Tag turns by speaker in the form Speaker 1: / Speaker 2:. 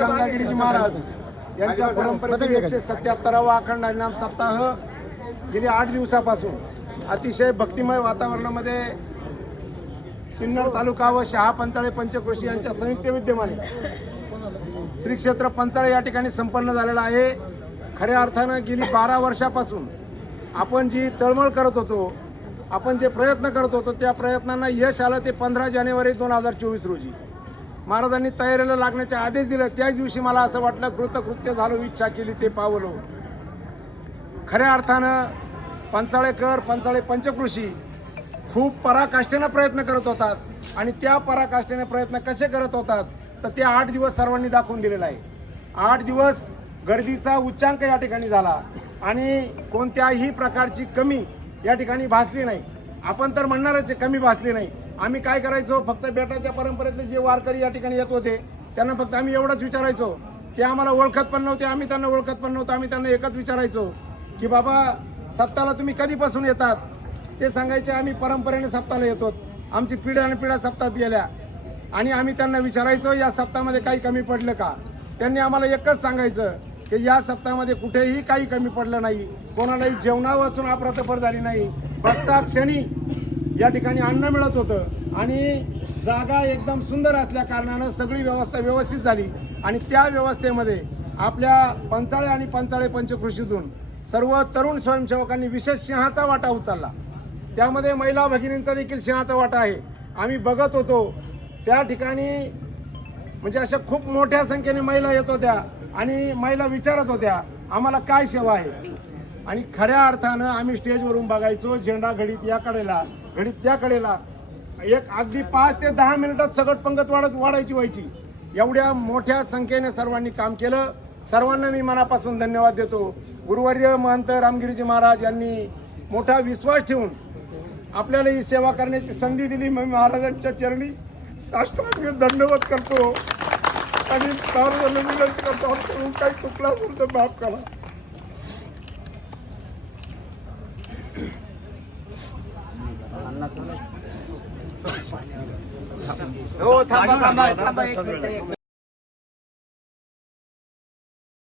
Speaker 1: गंगागिरीजी महाराज यांच्या परंपरेतील एकशे सत्याहत्तरावा अखंड हरिनाम सप्ताह गेली आठ दिवसापासून अतिशय भक्तिमय वातावरणामध्ये सिन्नर तालुका व शहा पंचाळे पंचकृषी यांच्या संयुक्त विद्यमाने श्री क्षेत्र पंचाळे या ठिकाणी संपन्न झालेलं आहे खऱ्या अर्थानं गेली बारा वर्षापासून आपण जी तळमळ करत होतो आपण जे प्रयत्न करत होतो त्या प्रयत्नांना यश आलं ते पंधरा जानेवारी दोन हजार चोवीस रोजी महाराजांनी तयारीला लागण्याचे आदेश दिले. त्याच दिवशी मला असं वाटलं कृतकृत्य झालो इच्छा केली ते पावलो. खऱ्या अर्थानं पंचाळेकर पंचाळे पंचकृषी खूप पराकाष्ठेनं प्रयत्न करत होतात आणि त्या पराकाष्ठेने प्रयत्न कसे करत होतात तर ते आठ दिवस सर्वांनी दाखवून दिलेलं आहे. आठ दिवस गर्दीचा उच्चांक या ठिकाणी झाला आणि कोणत्याही प्रकारची कमी या ठिकाणी भासली नाही. आपण तर म्हणणारच आहे कमी भासली नाही. आम्ही काय करायचो? फक्त बेटाच्या परंपरेतले जे वारकरी या ठिकाणी येत होते त्यांना फक्त आम्ही एवढंच विचारायचो ते आम्हाला ओळखत पण नव्हते आम्ही त्यांना ओळखत पण नव्हतो आम्ही त्यांना एकच विचारायचो की बाबा सप्ताला तुम्ही कधीपासून येतात? ते सांगायचे आम्ही परंपरेने सप्ताला येतो. आमची पिढ्या आणि पिढ्या सप्ताहात गेल्या. आणि आम्ही त्यांना विचारायचो या सप्ताहामध्ये काही कमी पडलं का? त्यांनी आम्हाला एकच सांगायचं की या सप्ताहामध्ये कुठेही काही कमी पडलं नाही. कोणालाही जेवणा वाचून अप्रतपर झाली नाही. बसता क्षणी या ठिकाणी अन्न मिळत होतं. आणि जागा एकदम सुंदर असल्या कारणानं सगळी व्यवस्था व्यवस्थित झाली. आणि त्या व्यवस्थेमध्ये आपल्या पंचाळे आणि पंचाळे पंचकृषीतून सर्व तरुण स्वयंसेवकांनी विशेष सिंहाचा वाटा उचलला. त्यामध्ये महिला भगिनींचा देखील सिंहाचा वाटा आहे. आम्ही बघत होतो. त्या ठिकाणी म्हणजे अशा खूप मोठ्या संख्येने महिला येत होत्या आणि महिला विचारत होत्या आम्हाला काय सेवा आहे? आणि खऱ्या अर्थानं आम्ही स्टेजवरून बघायचो झेंडा घडीत या कडेला. घडीत त्या कडेला एक अगदी पाच ते दहा मिनिटात सगट पंगत वाढत वाढायची व्हायची. एवढ्या मोठ्या संख्येने सर्वांनी काम केलं. सर्वांना मी मनापासून धन्यवाद देतो. गुरुवर्य महंत रामगिरीजी महाराज यांनी मोठा विश्वास ठेवून आपल्याला ही सेवा करण्याची संधी दिली. मी महाराजांच्या चरणी साष्टांग धन्यवाद करतो. आणि महाराजांना विनंती करतो काही चुकला असेल तर माफ करा.
Speaker 2: ও থাম্বা থাম্বা থাম্বা